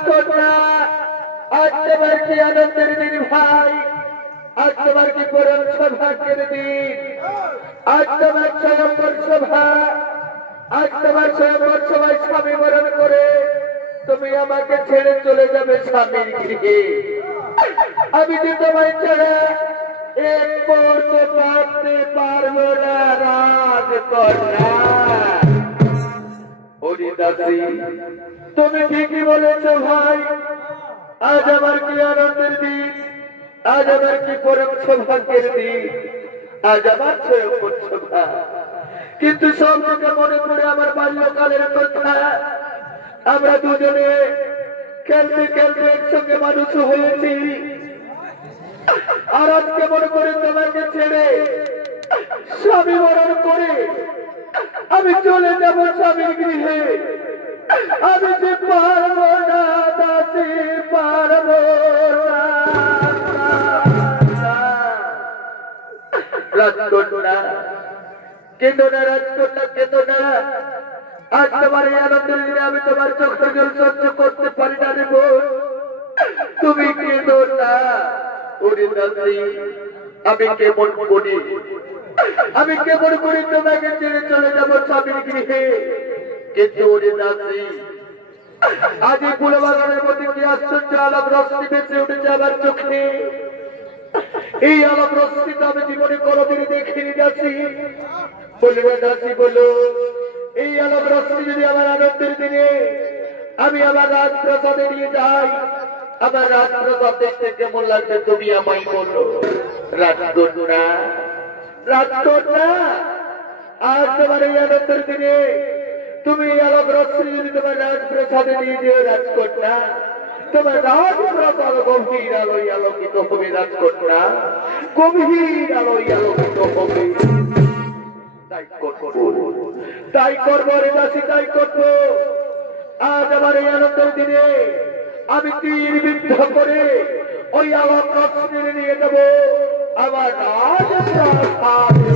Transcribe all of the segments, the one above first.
রাজকন্যা আজ তোমার কি আনন্দের দিন ভাই, আজ তোমার কি পরম সৌভাগ্যের দিন, আজ তোমার স্বয়ম্বর সভা, আজ তোমার স্বয়ম্বর সভায় স্বামী বরণ করে তুমি আমাকে ছেড়ে চলে যাবে স্বামীর গৃহে। আমি যে তোমায় ছাড়া এক মুহূর্ত বাঁচতে পারবো না রাজকন্যা। হরিদাসী তুমি ঠিকই বলেছ ভাই, আজ আমার কি আনন্দের দিন, আজ আমার কি পরম সৌভাগ্যের দিন, আজ আমার স্বয়ম্বর সভা। কিন্তু সব থেকে মনে পড়ে আমার বাল্যকালের কথা, আমরা দুজনে খেলতে খেলতে একসঙ্গে মানুষ হয়েছি। আর আজকে মনে করে তোমাকে ছেড়ে স্বামী বরণ করে আমি চলে যাব স্বামীর গৃহে। আমি যে পারবো না দাসী, পারবো না। রাজকন্যা কেঁদো না, রাজকন্যা কেঁদো না। আজ তোমার এই আনন্দের দিনে আমি তোমার চোখের জল সহ্য করতে পারি না রে বোন, তুমি কেঁদো না। হরিদাসী আমি কেমন করি, আমি কেমন করি তোমাকে ছেড়ে চলে যাবো স্বামীর গৃহে। কিন্তু হরিদাসী আজ এই ফুল বাগানের মধ্যে কি আশ্চর্য আলোক রশ্মি বেঁচে উঠেছে আমার চোখে। এই আলোক রশ্মি তো আমি জীবনে কোনোদিন দেখিনি দাসী। বলবে দাসী বলো, এই আলোক রশ্মি যদি আমার আনন্দের দিনে আমি আমার রাজপ্রাসাদে নিয়ে যাই, আমার রাজপ্রাসাদ দেখতে কেমন লাগবে তুমি আমায় বলো। রাজকন্যা, রাজকন্যা আজ তোমার এই আনন্দের দিনে তুমি এই আলোক রশ্মি যদি তোমার রাজপ্রাসাদে নিয়ে যেও রাজকন্যা, তোমার রাজপ্রাসাদ গভীর আলোয় আলোকিত হবে রাজকন্যা, গভীর আলোয় আলোকিত হবে। তাই করবো রে দাসী, তাই করবো। আজ আমার এই আনন্দের দিনে আমি তীর বিদ্ধ করে ওই আলোক রশ্মি নিয়ে যাব আমার রাজপ্রাসাদে।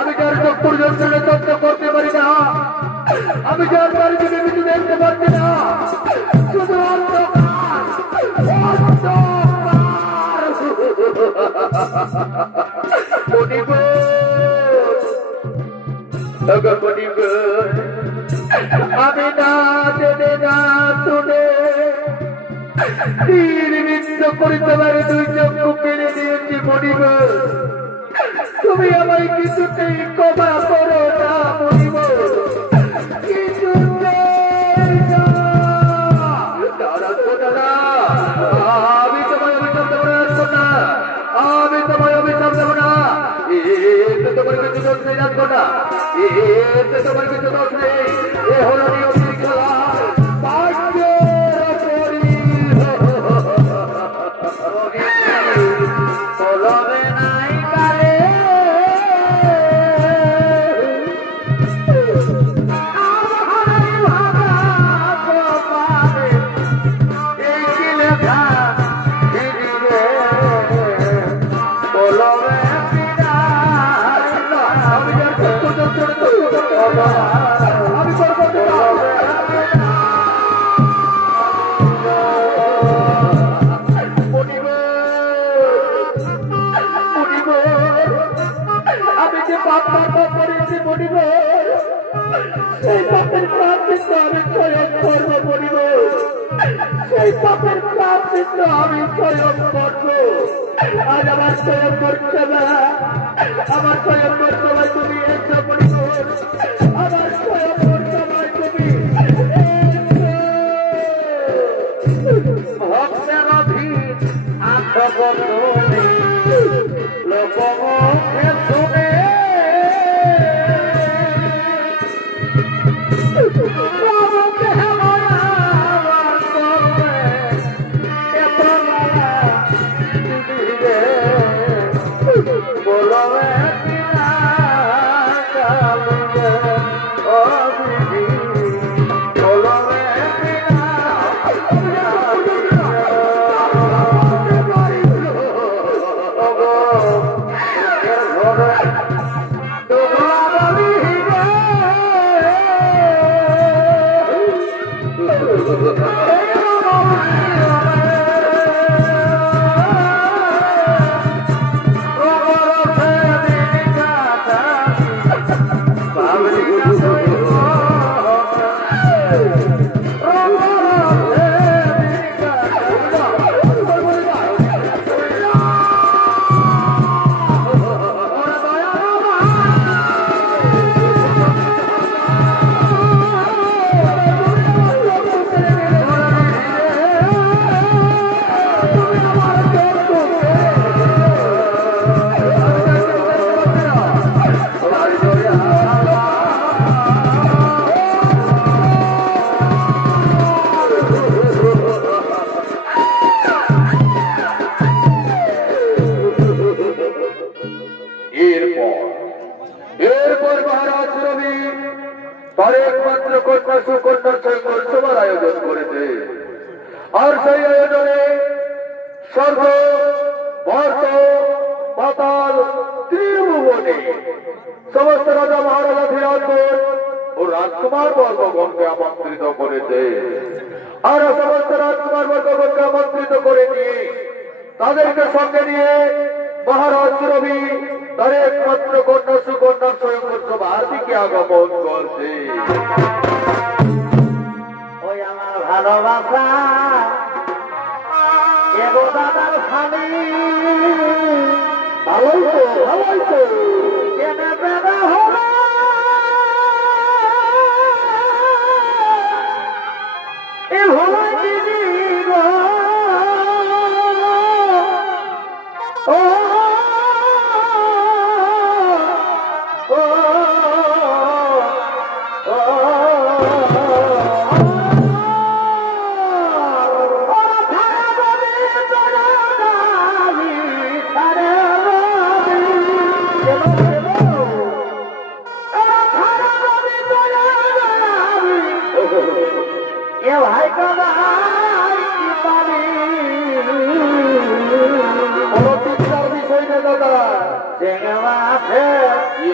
আমি যার চোখ পর্যন্ত তত্ত্ব করতে পারি না, আমি যার বাড়ি থেকে কিছু দেখতে পারছি না, শুধু আমি না জেনে না শুনে তীর নৃত্য করিতে পারে দুই চক্ষু কেড়ে দিয়েছি মনিব। তুমি আমায় কিছুতেই ক্ষমা করো না মনিব, আমি তোমায় অভিশাপ দেবো না, আমি তোমায় অভিশাপ দেবো না। তোমার কিছু দোষ নেই রাখবো না, তোমার কিছু দোষ নেই। এ হলো নিয়মের খেলা। সেই পাপের প্রার্থিত আমি স্বয়ং করবো বলিব, সেই পাপের প্রার্থিত আমি স্বয়ং করবো। আজ আমার স্বয়ং করছে না, আমার স্বয়ং করতে হয় তুমি এসে বলিব, আমার স্বয়ং করতে হয় তুমি ভক্তের অধীন আত্মবন্ধনে লোকমুখে শুনে এরপর মহারাজ রবি তার একমাত্র কন্যা সুকন্যার সভার আয়োজন করেছে। আর সেই আয়োজনে স্বর্গ মর্ত পাতাল ত্রিভুবনে সমস্ত রাজা মহারাজা ধীরাজগণ ও রাজকুমার বর্গগণকে আমন্ত্রিত করেছে। আর সমস্ত রাজকুমার বর্গগণকে আমন্ত্রিত করে নিয়ে তাদেরকে সঙ্গে নিয়ে মহারাজ রবি তার একমাত্র কন্যা সুকন্যার স্বয়ংবর সভার দিকে আগমন করছে। ওই আমার ভালোবাসা এগো দাদার স্বামী ভালোই তো ভালোই তো কেনে বেদা হলো এ হলো দিদি গো ও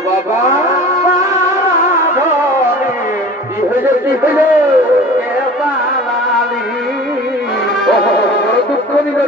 বাবা কি হইল দুঃখ নিবে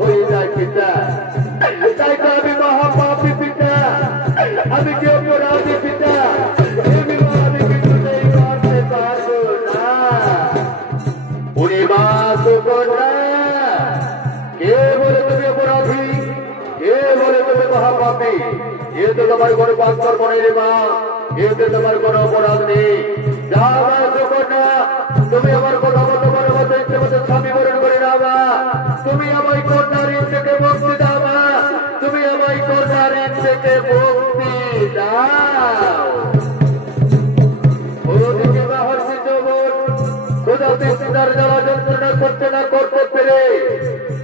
হয়ে যায় পিতা তাই তো আমি মহাপাপী পিতা আমি কি অপরাধী পিতা এই বিবাহ আমি কিছুতেই করতে পারবো না উনি মা সুকন্যা কে বলে তুমি অপরাধী কে বলে তুমি মহাপাপী এ তো তোমার কোনো পাপকর্ম নেই রে মা এতে তোমার কোনো অপরাধ নেই যা মা সুকন্যা তুমি আমার কথা মতো মনে মতো ইচ্ছে মতো স্বামী বরণ করে নাও মা তুমি আমায় কন্যার ঋণ থেকে মুক্তি দাও মা তুমি আমায় কন্যার ঋণ থেকে মুক্তি দাও ওদিকে মহর্ষি যৌবন ক্ষুধাতে সীতার জ্বালা যন্ত্রণা করতে না করতে পেরে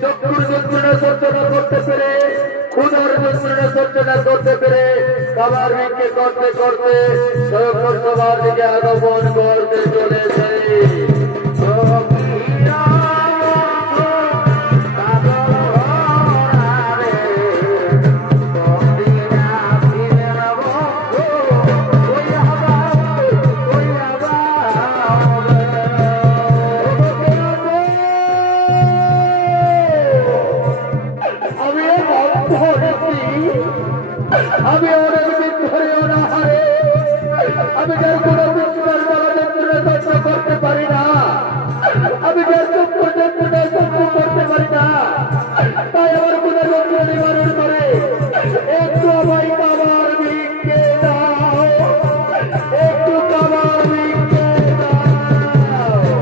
চক্ষুর যন্ত্রণা সহ্য না করতে পেরে ক্ষুধার যন্ত্রণা সহ্য না করতে পেরে খাবার ভিক্ষে করতে করতে স্বয়ং সবার দিকে আগমন করতে চলেছে আমি অনেক দিন ধরে অনাহারে আমি যার কোনো বিস্তার দ্বারা যন্ত্রণা সহ্য করতে পারি না আমি যার চক্ষু যন্ত্রণা সহ্য করতে পারি না তাই আমার কোনো যন্ত্রণা নিবারণ করে একটু আমায় খাবার ভিক্ষে দাও একটু খাবার ভিক্ষে দাও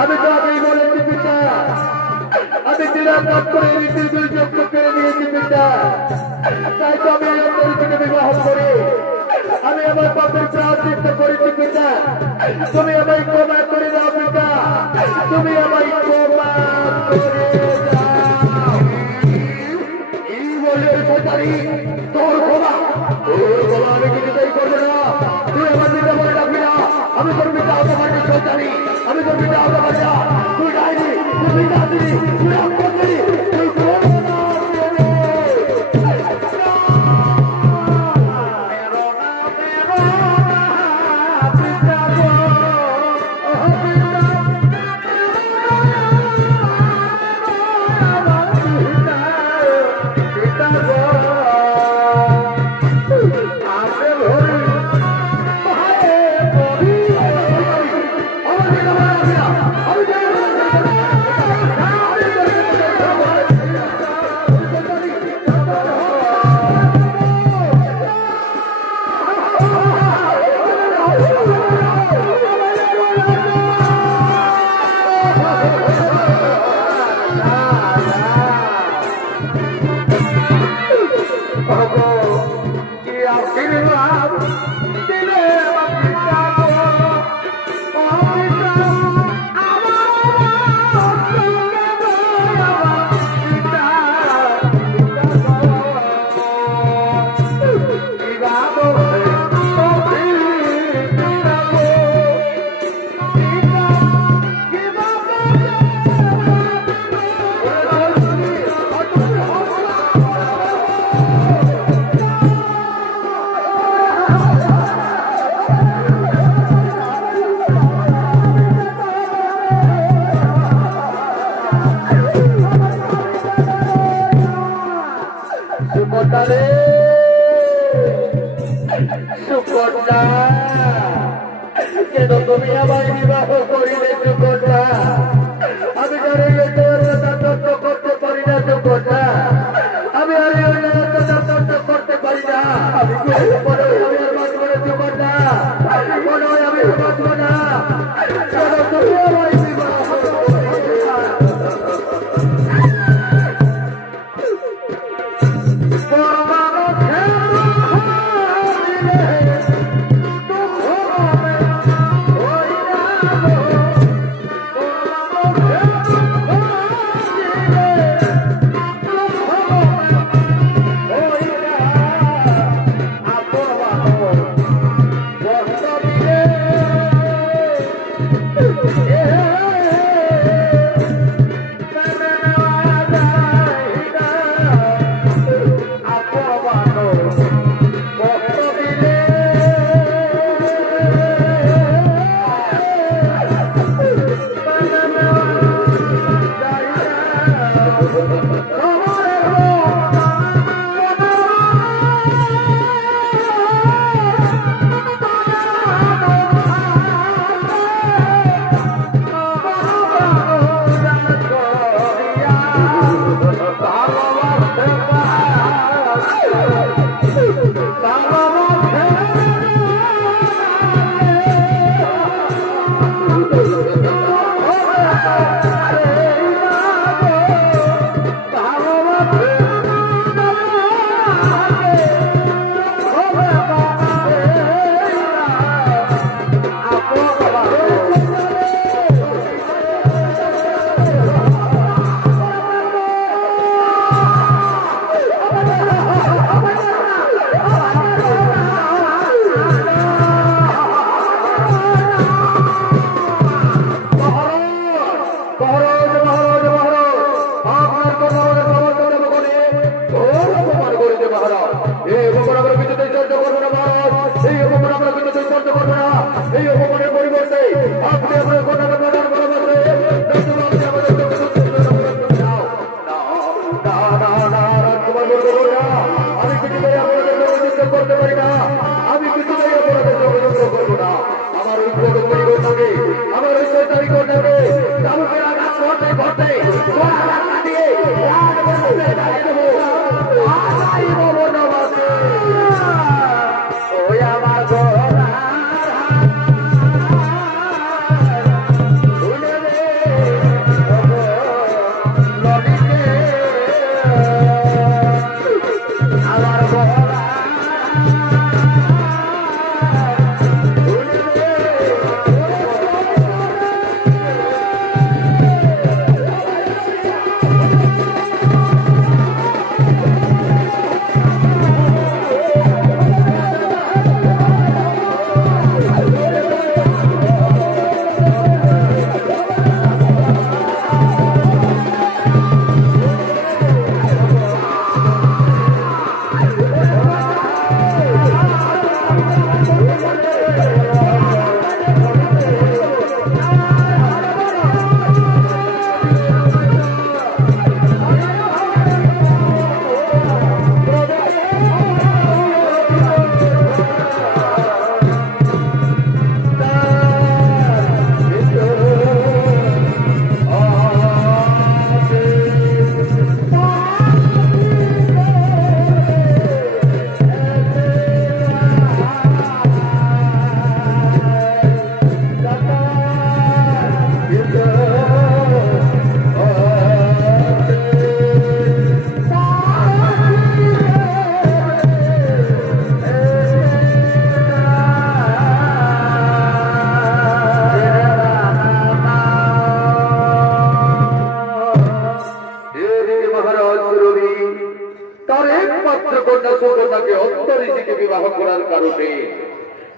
আমি তো আগেই বলেছি পিতা আমি নিরাপদ করে রীতির দুর্যোগ কেড়ে নিয়েছি পিতা তাই তো আমি অন্তরিকে বিবাহ করে আমি আমার পাপের প্রায়শ্চিত্ত করেছি পিতা তুমি আমায় ক্ষমা করে দাও পিতা তুমি আমায় ক্ষমা করে দাও কি বললে সরকারি তোর ক্ষমা আমি কিছুতেই করবো না তুই আমার পিতা বলে রাখবি না আমি তোর পিতা অপমানের সরকারি আমি তোর পিতা অপমানি না তুই ডাইনি তুই পিতা দিনি তুই আপনি তুই কেন তুমি আমায় বিবাহ করিলে সুকন্যা? আমি আর এই অত্যাচার করতে পারি না সুকন্যা, আমি আর এই অত্যাচার করতে পারি না। মনে হয় আমি আর বাঁচব না সুকন্যা, মনে হয় আমি বাঁচব না। কেন তুমি আমায় বিবাহ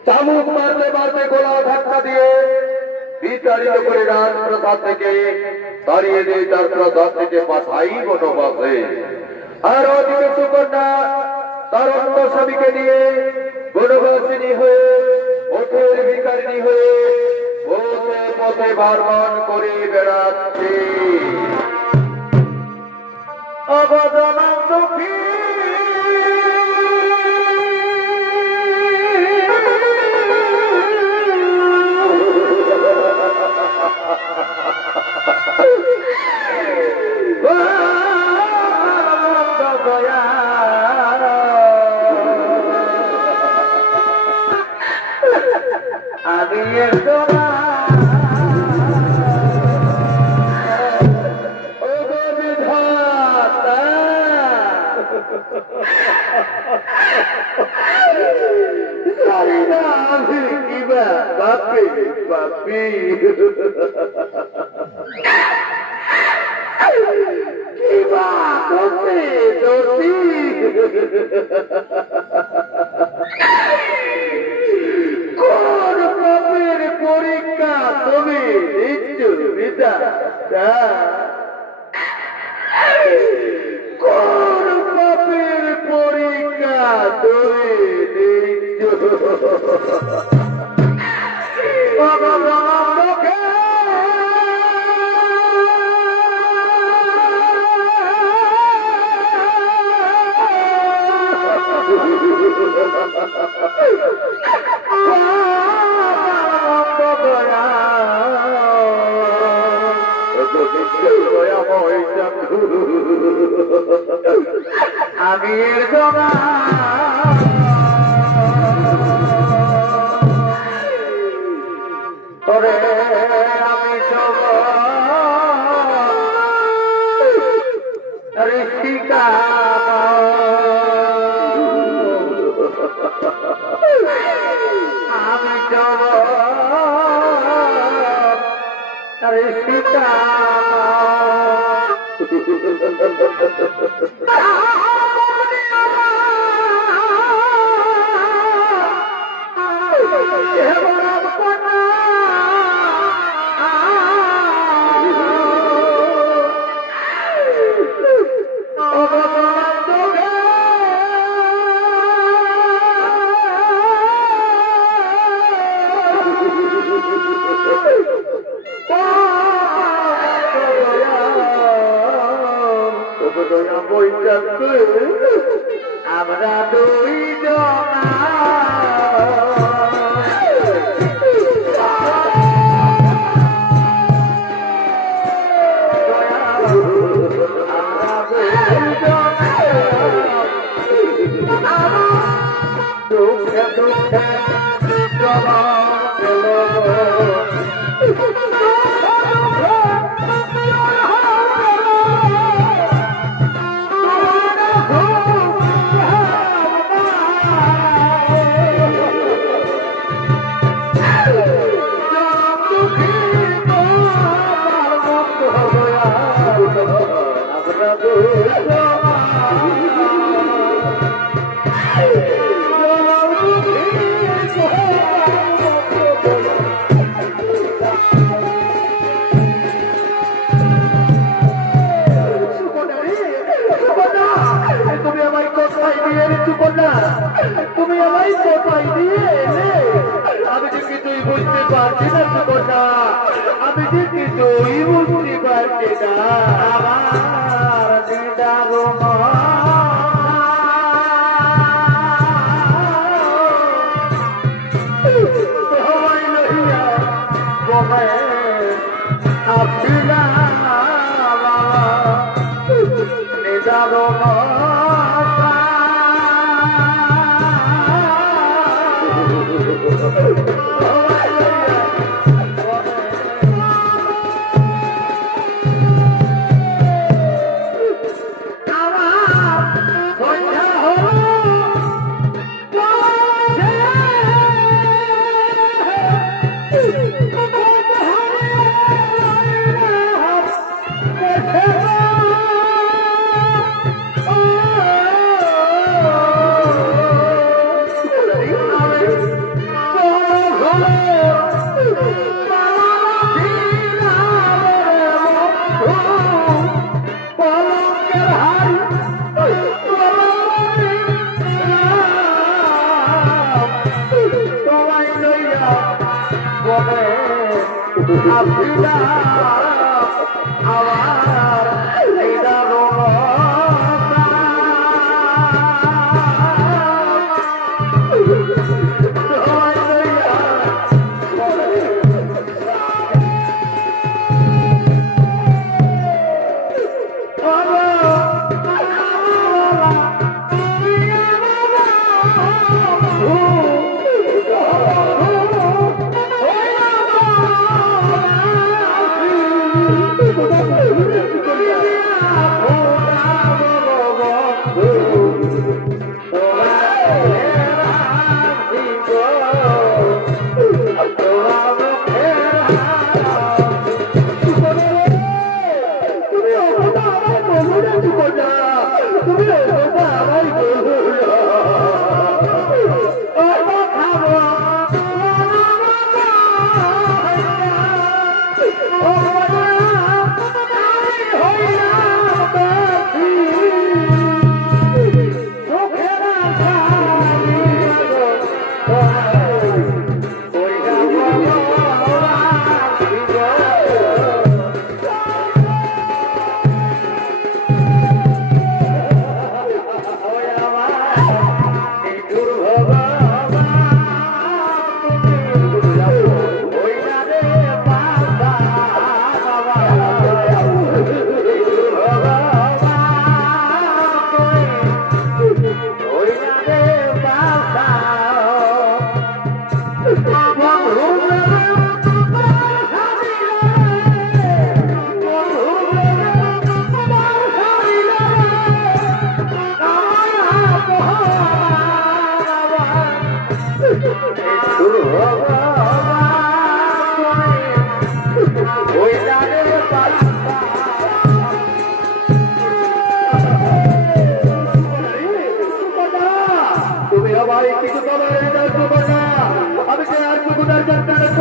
চামুক মারতে মারতে গোলা ধাক্কা দিয়ে বিতাড়িত করে রাজপ্রসাদ থেকে তাড়িয়ে দিয়ে তার প্রসাদ থেকে পাঠাই বনবাসে। আর ওদিকে সুকন্যা তার অন্য স্বামীকে নিয়ে বনবাসিনী হয়ে পথের ভিখারিণী হয়ে পথে পথে ভারমান করে বেড়াচ্ছে। অবদান দুঃখী এর দোয়া ও গো বিধাতা জানি না আমি কিবা বাপি বাপি কিবা দোষী দোষী কোন পাপের পরীক্ষা তুমি দিচ্ছ বিধাতা কোন পাপের পরীক্ষা তুমি দিচ্ছ ভগবানকে আমি এর জমা ওরে আমি সব ঋষিকা আমি সব ঋষিকা আমরা দুই জনা দুঃখে দুঃখে তুমি আমায় কোথায় দিয়ে এলে আমি যে কিছুই বুঝতে পারছি না সুকন্যা আমি যে কিছুই বুঝতে পারছি না আমার দিদা গো সবাই লইয়া গমে আপিলা দিদা গো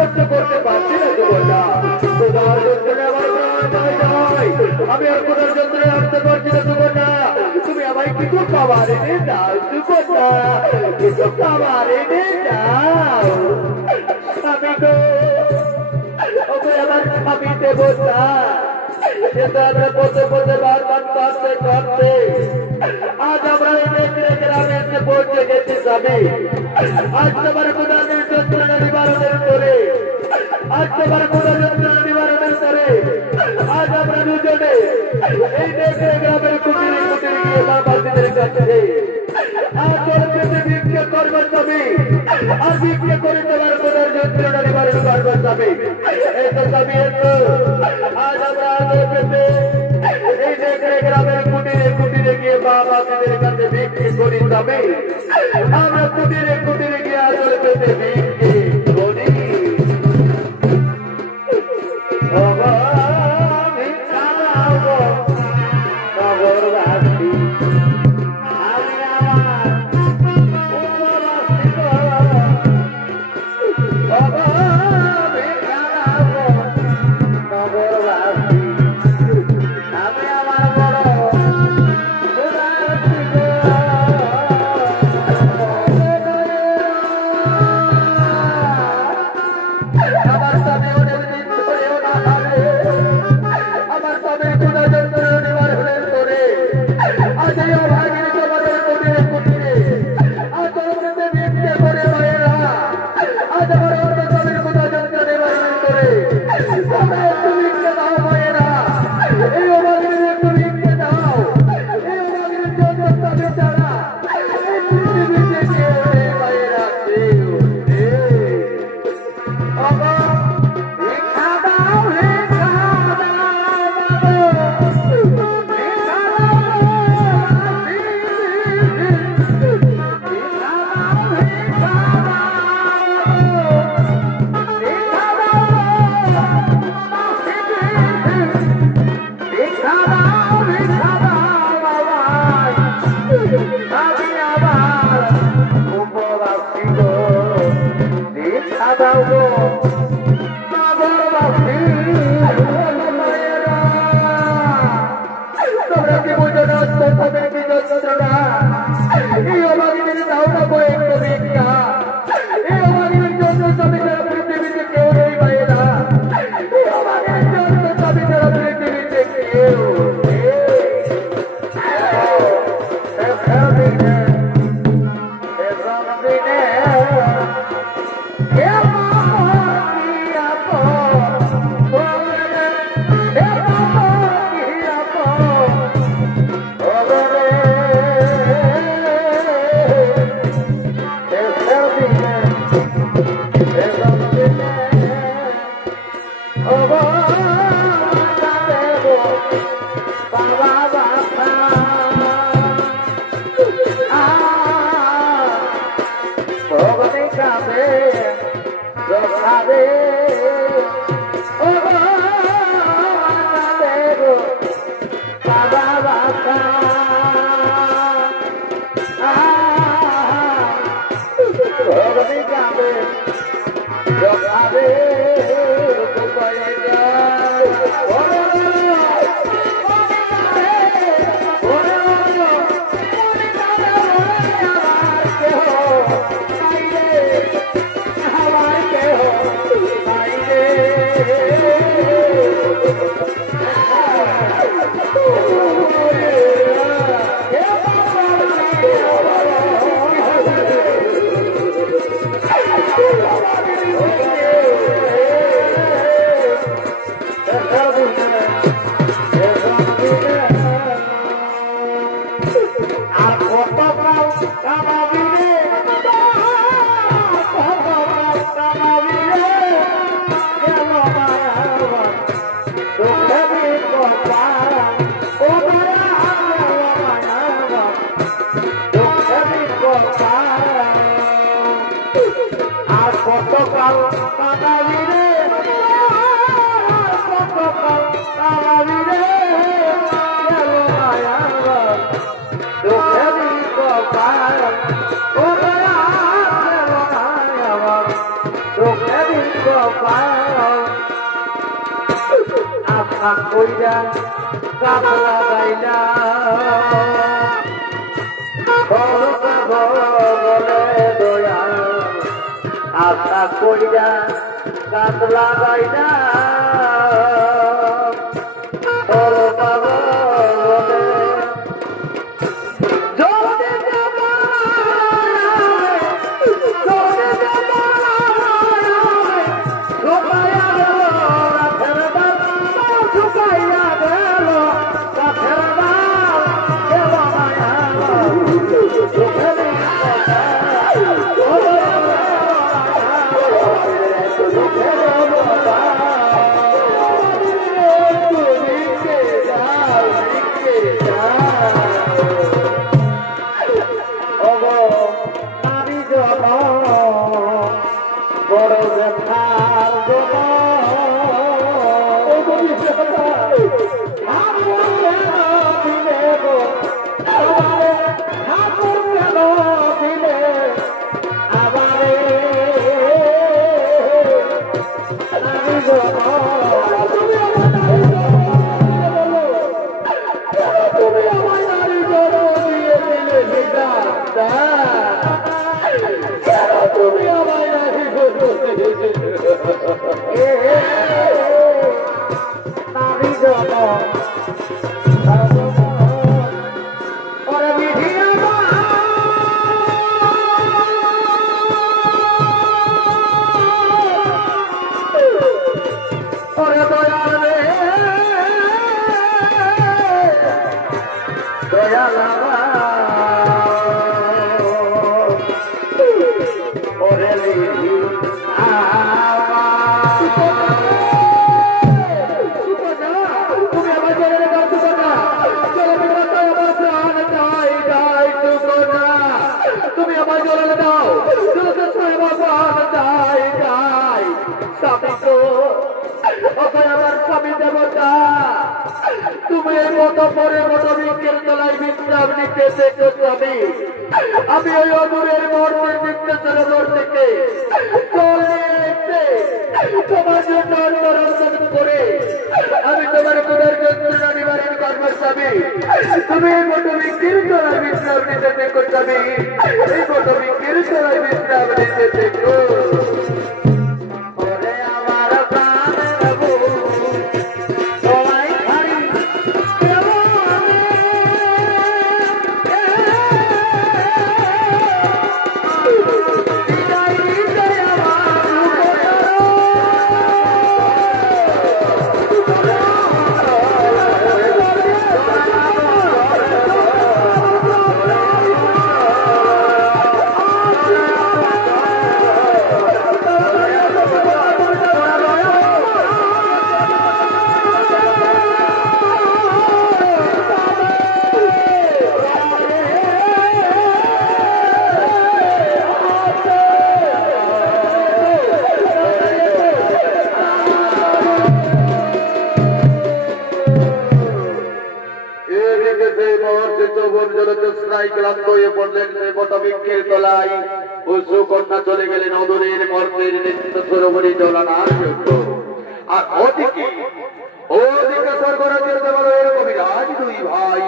সহ্য করতে পারছি না যুবনা। তোমার যন্ত্রণা আমার প্রাণ যায়। আমি আর কোথার যন্ত্রণা আসতে পারছি না যুবনা। তুমি আমায় কিছু খাবার এনে দাও যুবনা, কিছু খাবার এনে দাও। স্বামী গো, ওকে আমার স্বামী দেবতা। কিন্তু আমরা পথে পথে বারবার কাঁদতে কাঁদতে আজ আমরা এই নেকড়ে গ্রামে এসে পৌঁছে গেছি স্বামী। আজ তোমার কোদালের যন্ত্রণা নিবারণের করে, আজ তোমার কোদাল যন্ত্রণা নিবারণের করে আজ আমরা দুজনে এই নেকড়ে গ্রামের কুটিরে কুটিরে গিয়ে মা বাসীদের কাছে আজ তোর পেটে ভিক্ষে করবো স্বামী। আর ভিক্ষে করে তোমার কোদাল যন্ত্রণা নিবারণ করবো স্বামী। এই তো স্বামী, আজ আমরা পেটে এই নেকড়ে গ্রামের কুটিরে কুটিরে গিয়ে মা বাসীদের কাছে ভিক্ষে করি স্বামী। আমরা কুটিরে কুটিরে গিয়ে আদর পেতে ভিক্ষে করি। আশা কইরা গাছ লাগাইলা বলে দয়া আশা কইরা গাছ লাগাইলা তুমি এই মতো পরে মতো বৃক্ষের তলায় বিশ্রাম নিতে দেখো স্বামী। আমি ওই অদূরের মর্মের নির্দেশের ওপর থেকে জল নিয়ে এসে তোমার জন্য অন্তরঞ্জন করে আমি তোমার মনের যন্ত্রণা নিবারণ করবো স্বামী। তুমি এই মতো বৃক্ষের তলায় বিশ্রাম নিতে দেখো স্বামী। এই মতো বৃক্ষের তলায় বিশ্রাম নিতে দেখো। চলে গেলেন অদূরের মর্মের নিত্য সরোবরী জলানার জন্য। আর ওদিকে স্বর্গরাজ্যের দেবালয়ের কবিরাজ দুই ভাই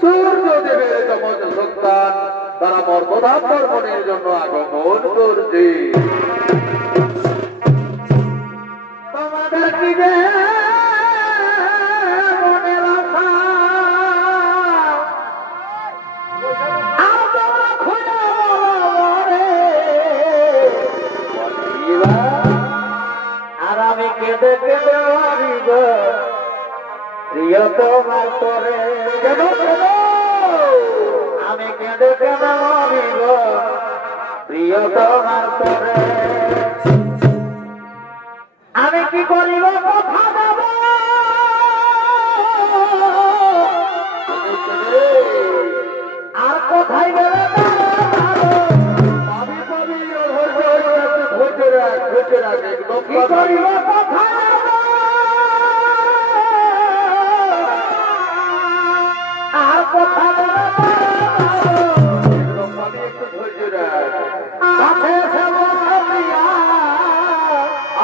সূর্যদেবের যমজ সন্তান তারা মর্মধাম দর্শনের জন্য আগমন করছে। তোমাদের কি যে কেঁদে কেঁদে মারিব প্রিয় তোমার করে আমি কেঁদে কেঁদে মারিব প্রিয় তোমার করে। আমি কি করিব কথা দেব আর কোথায় গেলে কি করিব কথা আর কথা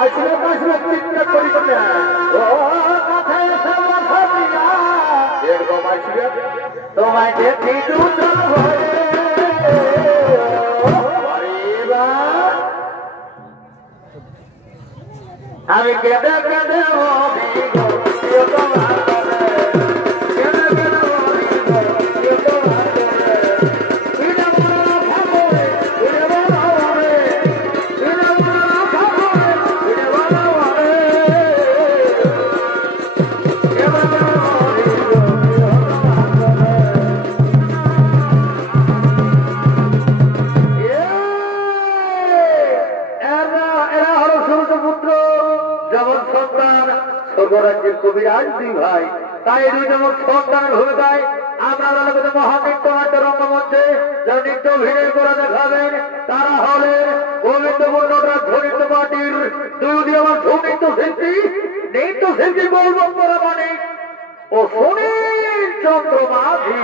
আসলে চিন্তা করিস না। তোমায় দেখি আমি কেঁদে কেঁদে কবিরাজ দুই ভাই তাই দুই নম্বর সন্তানের ভূমিকায় আপনারা মহানৃত্য নাট্য রঙ্গমঞ্চে যারা নৃত্য অভিনয় করে দেখাবেন তারা হলেন গোবিন্দপুর নটরাজ ধ্বনিত পার্টির দুই আমার নৃত্য শিল্পী গৌরব মানিক ও সুনীল চন্দ্র মাঝি।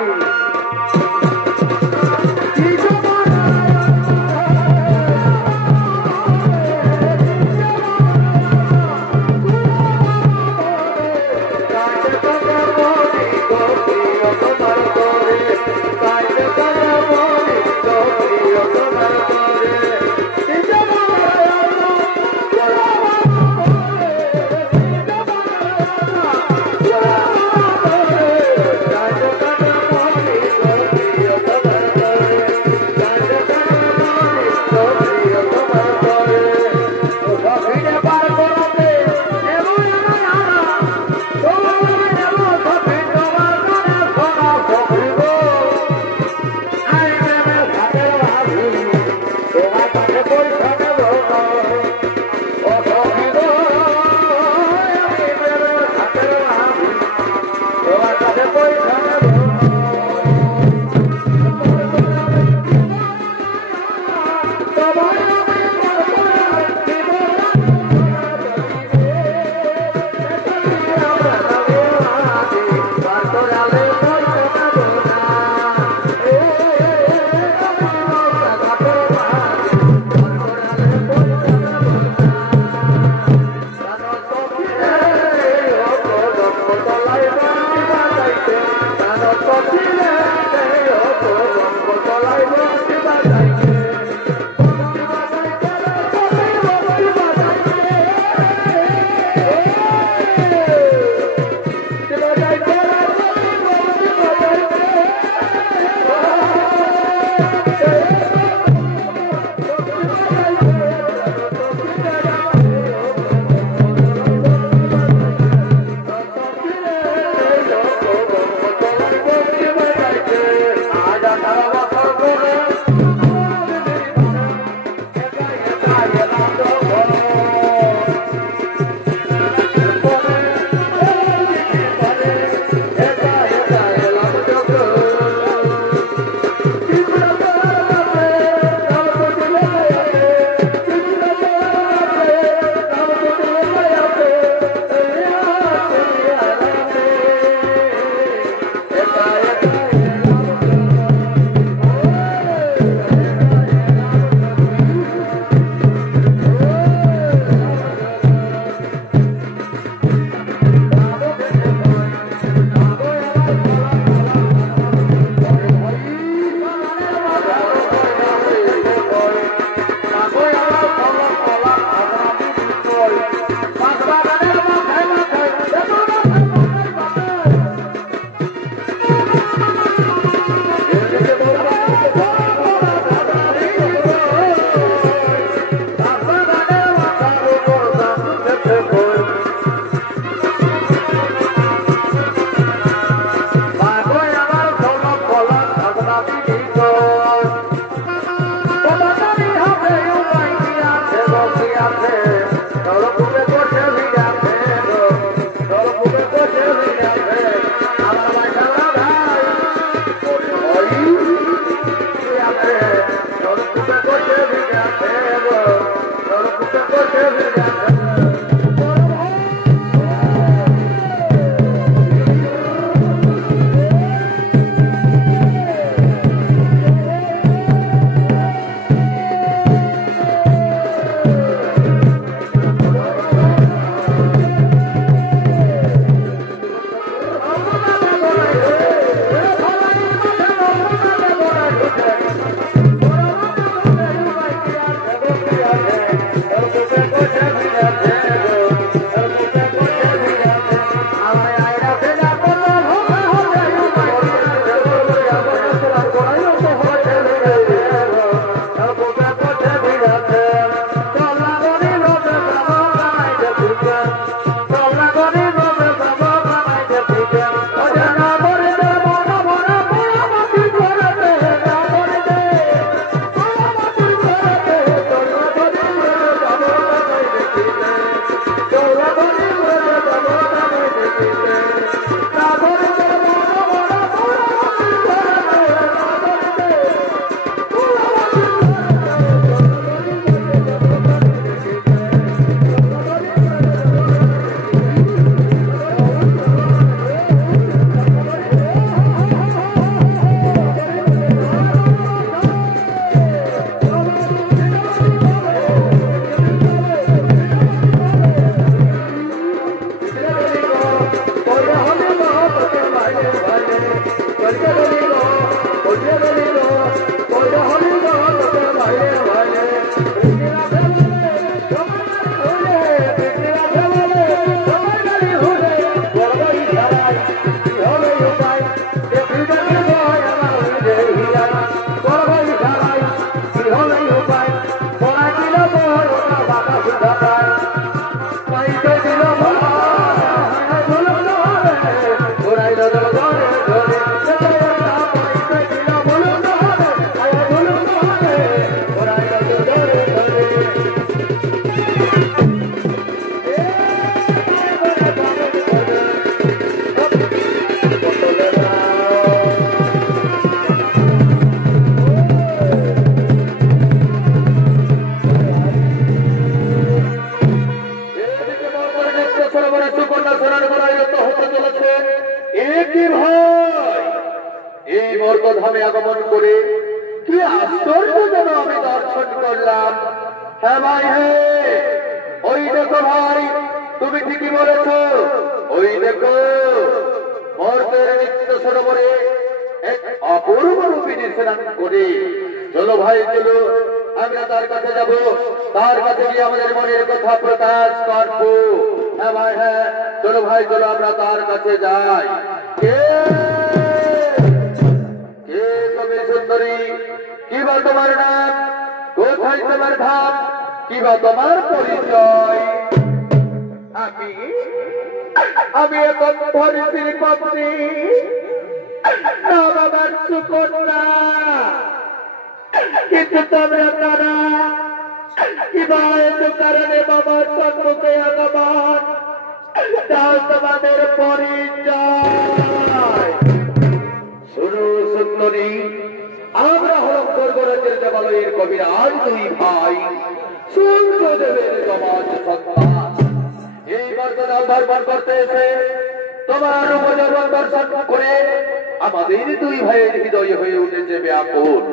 Ahora সরোবরে সুকন্যা স্নান করায় হতে চলেছে। একই ভাই এই মর্তধামে আগমন করে কি আশ্চর্য যেন আমি দর্শন করলাম। হ্যাঁ ভাই, হ্যাঁ, ওই দেখো ভাই, তুমি ঠিকই বলেছ। ওই দেখো মর্তের নিত্য সরোবরে এক অপূর্ব রূপিণী স্নান করে। চলো ভাই, চলো আমরা তার কাছে যাব, তার কাছে গিয়ে আমাদের মনের কথা প্রকাশ করবো। হ্যাঁ ভাই, হ্যাঁ, চলো ভাই, চলো আমরা তার কাছে যাই। কে কে তুমি সুন্দরী? কি বা তোমার নাম? কোথায় তোমার ধাম? কি বা তোমার পরিচয়? আমি এখন ধরিত্রীর পত্নী, নাম আমার সুকন্যা। কিন্তু তোমরা তারা কিবা কারণে বাবার সম্মুখে আগমন, তাও তোমাদের পরিচয়। শুনো সুন্দরী, আমরা হলাম স্বর্গরাজ্যের দেবালয়ের কবিরাজ দুই ভাই, সূর্যদেবের সমাজ সন্তান। এই মর্যাদা ধর্মণ করতে এসে তোমার উপজীবন দর্শন করে আমাদের দুই ভাইয়ের হৃদয় হয়ে উঠেছে ব্যাকুল।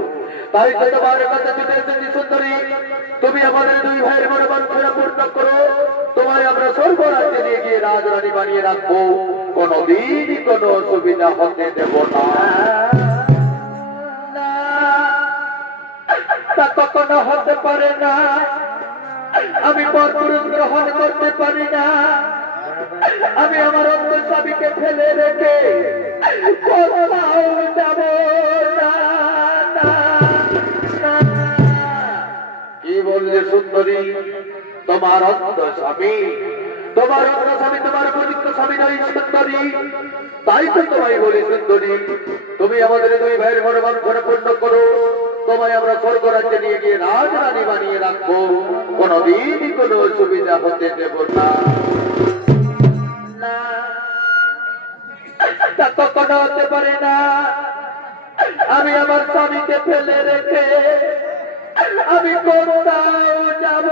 তাই তো তোমার কাছে ছুটে এসেছি সুন্দরী, তুমি আমাদের দুই ভাইয়ের মনোবাঞ্ছনা পূর্ণ করো। তোমায় আমরা স্বর্গরাজ্যে নিয়ে গিয়ে রাজরানী বানিয়ে রাখবো, কোনদিনই কোনো অসুবিধা হতে দেব না। তা কখনো হতে পারে না। আমি পরপুরুষ গ্রহণ করতে পারি না। আমি আমার অন্য স্বামীকে ফেলে রেখে কোথাও যাব না। কি বললে সুন্দরী? তোমার অন্ধ স্বামী? তোমার অন্ধ স্বামী তোমার পবিত্র স্বামী নয় সুন্দরী। তাই তো তোমায় বলি সুন্দরী, তুমি আমাদের দুই ভাইয়ের মনোবাঞ্ছনা পূর্ণ করো। তোমায় আমরা স্বর্গরাজ্যে নিয়ে গিয়ে রাজরানী বানিয়ে রাখবো, কোনদিনই কোনো অসুবিধা হতে দেব না। তা কখনো হতে পারে না। আমি আমার স্বামীকে ফেলে রেখে আমি কোথাও যাব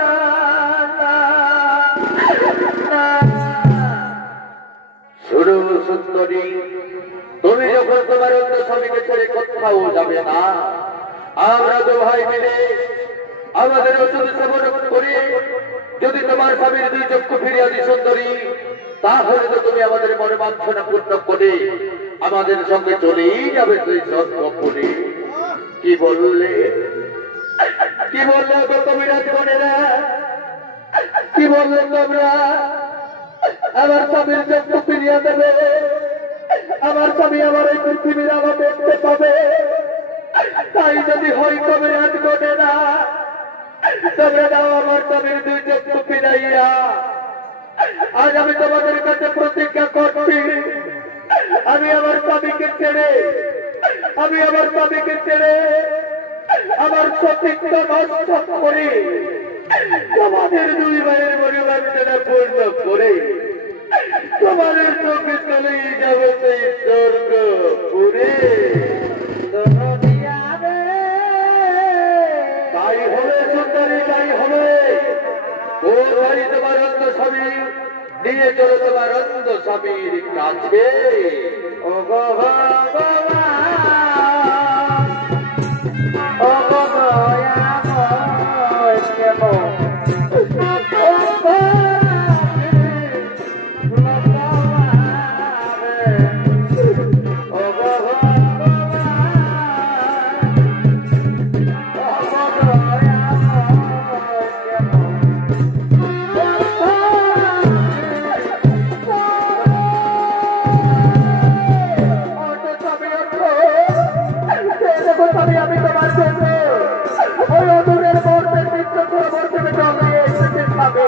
না। শুরু সুন্দরী, তুমি যখন তোমার অন্য স্বামীকে ছেড়ে কোথাও যাবে না, আমরা তো ভাই মিলে আমাদের ওষুধ সেবন করে যদি তোমার স্বামীর দুই চক্ষু ফিরিয়ে দিই সুন্দরী, তাহলে তো তুমি আমাদের মনে বাঞ্ছনা পূর্ণ করে আমাদের সঙ্গে চলেই যাবে তুই স্বর্গপুরে। কি বললে? কি বললে গো কবিরাজ বোনেরা? কি বললে তোমরা? আমার স্বামীর চক্ষু ফিরিয়ে দেবে, আমার স্বামী আমার এই পৃথিবীর আলো দেখতে পাবে। তাই যদি হয় কবিরাজ বোনেরা, তোমরা দাও আমার স্বামীর দুই চক্ষু ফিরাইয়া। আজ আমি তোমাদের কাছে প্রতিজ্ঞা করছি, আমি আমার স্বামীকে ছেড়ে আমার সতীত্ব নষ্ট করে তোমাদের দুই ভাইয়ের মনোবাঞ্ছনা পূর্ণ করে তোমাদের চোখে চলেই যাবে সেই স্বর্গপুরে। তাই হবে সুন্দরী, তাই হবে। কোথায় তোমার অন্ধ স্বামী? নিয়ে চলো তোমার অন্ধ স্বামীর কাছে। ও গো ভগবান, ও গো দয়াময় কেমন, ও গো আমি তোমার জন্য ওই অদূরের বর্ষের নিত্য সরোবর থেকে জল নিয়ে এসেছি খাবে।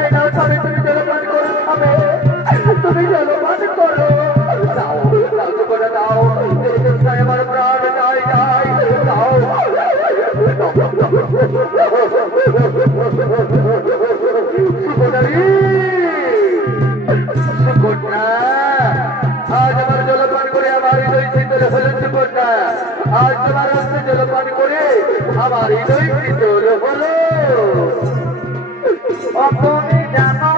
এই নাও স্বামী, তুমি জলপান করে খাবে, তুমি জলপান করো। দাও, দাও করে দাও, আমার প্রাণ যাই যাই, দাও। সুকন্যা, সুকন্যা, আজ আমার জলপান করে আমার হৃদয় শীতল হল। সুকন্যা, আজ তোমার হস্তে জলপান করে আমার হৃদয় শীতল হলো। তুমি জানো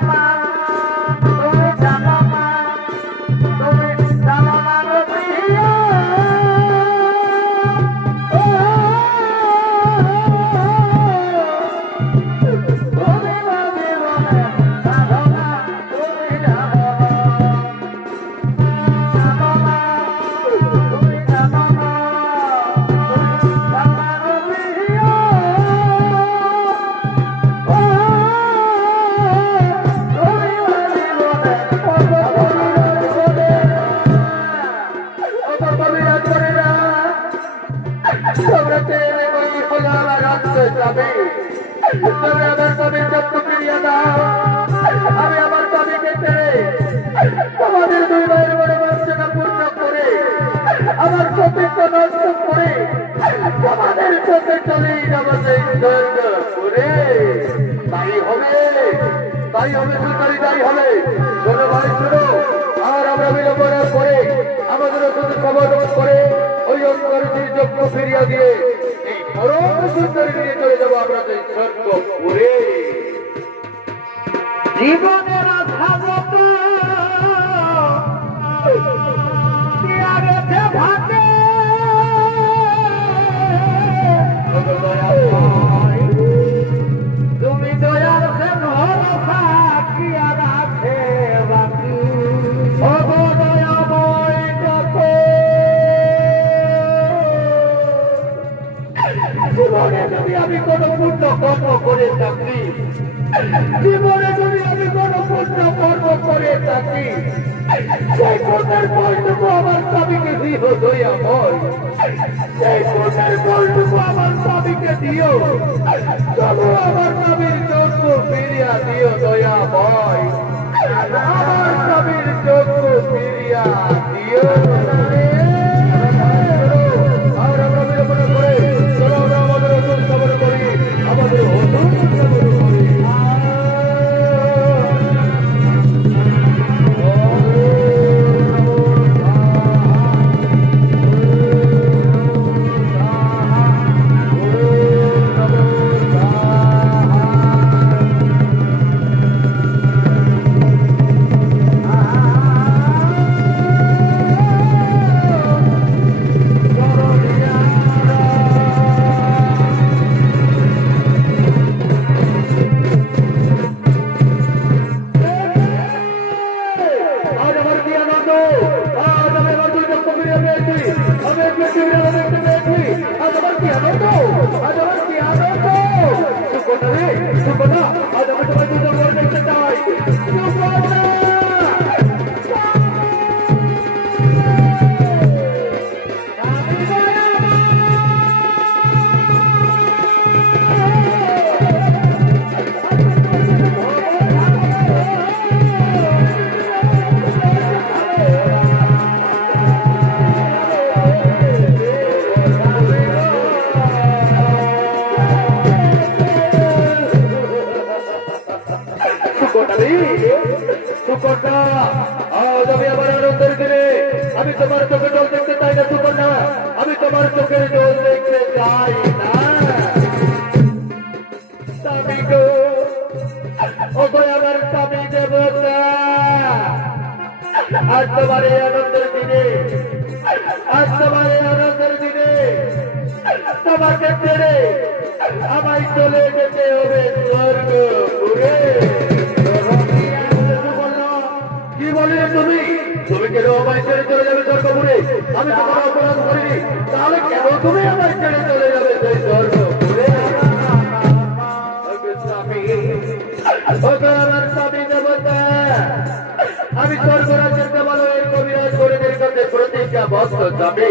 একসাথে চলেই যাবো সেই স্বর্গপুরে। তাই হবে সুন্দরী, তাই হবে। শোনো ভাই শোনো, আর আমরা বিলম্বনার পরে আমাদের শুধু সমাগম করে ওই অঙ্করীর যজ্ঞ ফিরিয়ে দিয়ে এই পরম সুন্দরী নিয়ে চলে যাবো আমরা সেই স্বর্গপুরে। জীবনের আশা যত দিয়া গেছে ভাতে, তুমি দয়ার সে ভরসা কি আর আছে বাকি। দয়াময় যত জীবনে যদি আমি কোন পূর্ণ কর্ম করে থাকি, জীবনে যদি আমি কোন পূর্ণ কর্ম করে থাকি, সেই কর্মের ফলটুকু আমার স্বামীকে দিও দয়াময়। সেই কর্মের ফলটুকু আমার স্বামীকে দিও। চলো আমার স্বামীর যোগ্য ফিরিয়া দিও দয়াময়। আমার স্বামীর যোগ্য ফিরিয়া দিও। আর আমরা বিলম্বনা করে চলো আমরা আমাদের অসুখ খবর করি, আমাদের অসুখ খবর করি। আমি তোমার চোখে জল দেখতে চাই না সুকন্যা, আমি তোমার চোখের জল দেখতে চাই না। স্বামী গো, ওগো আমার স্বামী দেবতা, আজ তোমার এই আনন্দের দিনে, আজ তোমার এই আনন্দের দিনে তোমাকে ছেড়ে আমায় চলে যেতে হবে স্বর্গপুরে। কি বললে তুমি? তুমি কেন আমায় ছেড়ে চলে যাবে স্বর্গপুরে? আমি তো কোনো অপরাধ করিনি, তাহলে কেন তুমি আমায় ছেড়ে চলে যাবে সেই স্বর্গপুরে? আমার স্বামী দেবতা, আমি স্বর্গরাজ্যের দেবালয়ের কবিরাজ গরিবের কাছে প্রতিজ্ঞাবদ্ধ স্বামী।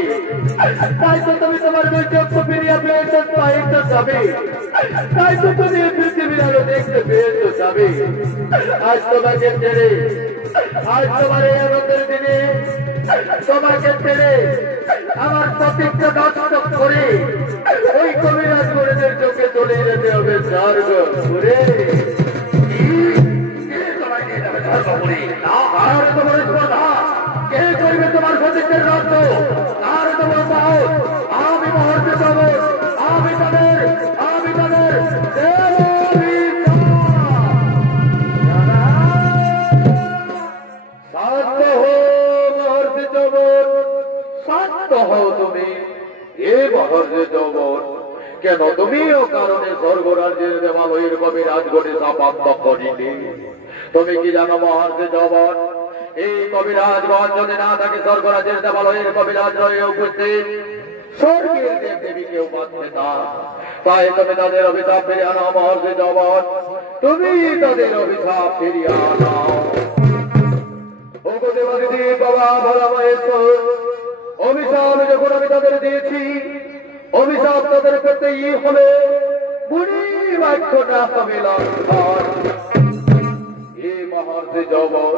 তাই তো তুমি তোমার বৈঠক ফিরিয়া পেয়েছো পাইছো স্বামী, তাই তো তুমি পৃথিবীর আলো দেখতে পেয়েছো স্বামী। আজ তোমাকে ছেড়ে, আজ তোমার এই আনন্দের দিনে তোমাকে ছেড়ে আমার প্রতিজ্ঞা নষ্ট করে ওই কবিরাজ গরিবের চোখে চলে যেতে হবে স্বর্গপুরে। কে করবে তোমার সতীর্থের রাজ্য? তার তোমার সাহস। আমি মহর্ষি যাব, আমি তাদের শান্ত হো মহর্ষি যবন, শান্ত হও তুমি এ মহর্ষি যবন। কেন তুমি ও কারণে স্বর্গরাজ্যের দেবালয়ের কবিরাজ গণে সাপান্ত করিনি? তুমি কি জানো মহর্ষি যবন, এই কবিরাজগণ যদি না থাকে স্বর্গরাজ্যের দেবালয়ের কবিরাজ রয়ে উপস্থিত স্বর্গের দেব দেবী কেউ মানবে না। তাই তুমি তাদের অভিশাপ ফিরিয়ে আনাও মহর্ষি যবন, তুমি তাদের অভিশাপ ফিরিয়ে আনাও। ওগো দেবাদিদি বাবা ভোলা মহেশ্বর, অভিশাপ যখন আমি তাদের দিয়েছি, অভিশাপ তাদের করতেই হবে। বুড়ি বাক্যটা হবে লঙ্ঘন। এই মহর্ষি যবন,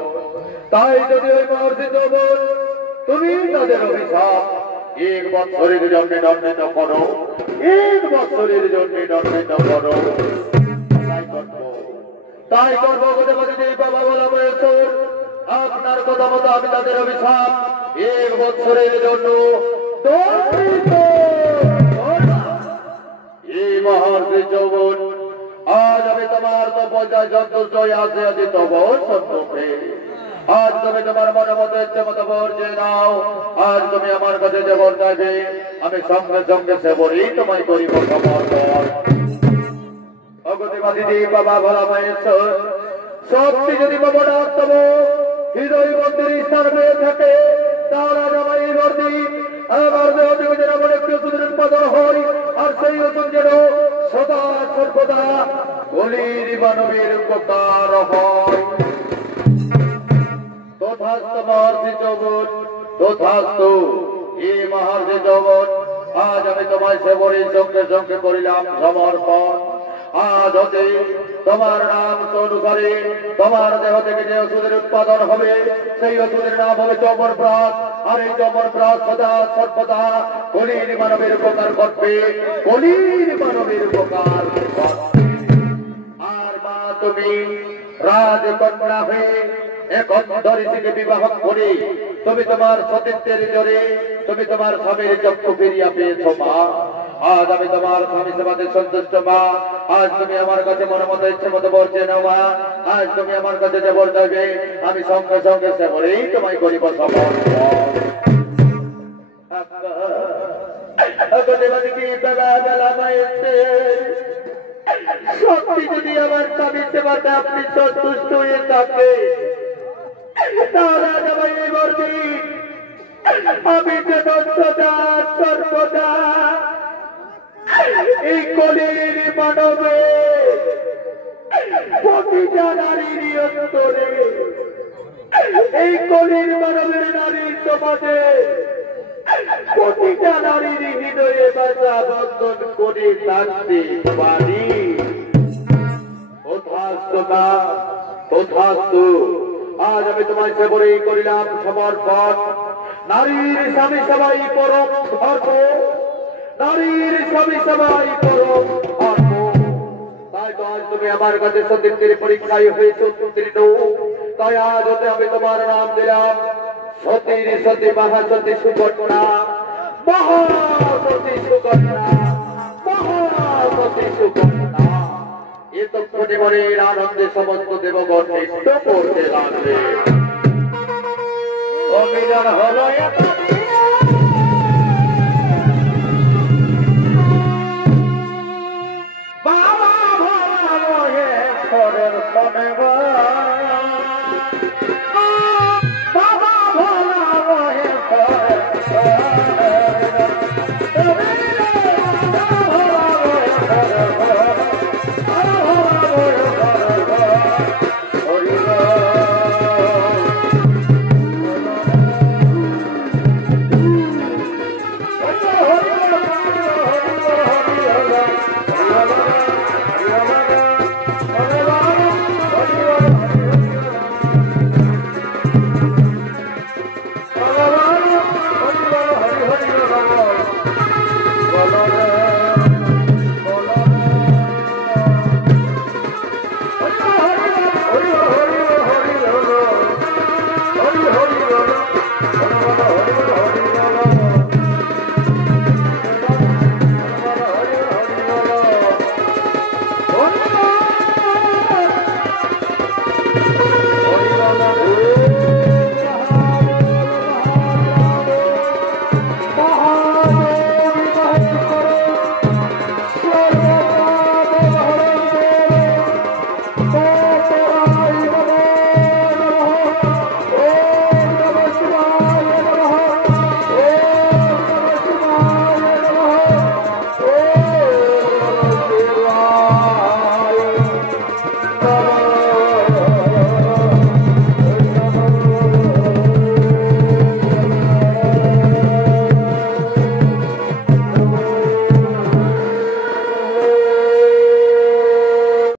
তাই যদি ওই মহর্ষি যবন তুমি তাদের অভিশাপ এক বছরের জন্য দণ্ডিত করো, এক বছরের জন্য দণ্ডিত করো। তাই করবো বাবা বলা হয়েছে। আপনার কথা মতো আমি তাদের অভিশাপ এক বছরের জন্য দণ্ডিত। এই মহর্ষি যৌবন, আজ আমি তোমার তপস্যায় সন্তুষ্ট আছে, আজ তব সম্মুখে। আজ তুমি তোমার মনে মতো ইচ্ছে মতো বর্জে নাও। আজ তুমি আমার কাছে যে বল চাইবে, আমি সঙ্গে সঙ্গে সে বলি তোমায় করিব সমর্পণ। অগতিবাদী বাবা ভোলা মহেশ্বর, সত্যি যদি বাবা ডাক্তব হৃদয় মন্দির স্থান হয়ে থাকে, তাহলে আমার এই বর্দি আমার দেহ থেকে যেন আমার একটি ওষুধের উৎপাদন হয়, আর সেই ওষুধ যেন সদা সর্বদা বলির মানবের উপকার হয়। তথাস্তু মহর্ষি যৌবন, তথাস্তু। এই মহর্ষি যৌবন, আজ আমি তোমায় সেবরীর সঙ্গে সঙ্গে করিলাম সমর্পণ। আজ হতে তোমার নাম অনুসারে তোমার দেহ থেকে যে ওষুধের উৎপাদন হবে, সেই ওষুধের নাম হবে চমরপ্রাস। আর এই চমরপ্রাস সদা সর্বদা কলির মানবের উপকার করবে, কলির মানবের উপকার করবে। আর মা তুমি রাজকন্যা হয়ে এখন ধরিত্রীকে বিবাহ করে তুমি তোমার সতীত্বের জোরে তুমি তোমার স্বামীর চক্ষু ফিরিয়া পেয়েছ মা। আজ আমি তোমার স্বামী সেবাতে সন্তুষ্ট মা। আজ তুমি আমার কাছে মনে মতো ইচ্ছে মতো বলছে না মা। আজ তুমি আমার কাছে যে বলতে হবে, আমি সঙ্গে সঙ্গে সে বলেই তোমায় করিব সমর্পণ। সত্যি যদি আমার স্বামী সেবাতে আপনি সন্তুষ্ট হয়ে থাকে, তাহলে আজ আমার এই বর্দি আমি যেন সদা সর্বদা এই কলির মানবে প্রতিটা নারীর অন্তরে, এই কলির মানবের নারীর সমাজে প্রতিটা নারীর হৃদয়ে বাসা বন্ধন করে থাকতে পারি। তথাস্তু মা, তথাস্তু। আজ আমি তোমায় সেবরেই করিলাম সমর্পণ। নারীর স্বামী সবাই পরম ধর্ম, নারীর স্বামী সবাই পরম ধর্ম। তাই তো আজ তুমি আমার কাছে সতীত্বের পরীক্ষায় হয়েছে উত্তীর্ণ। তাই আজ হতে আমি তোমার নাম দিলাম সতীর সতী মহাসতী সুকন্যা, মহাসতী সুকন্যা, মহাসতী সুকন্যা। এতক্ষণে মনের আনন্দে সমস্ত দেবগণ নৃত্য করতে লাগবে। অভিযান হলো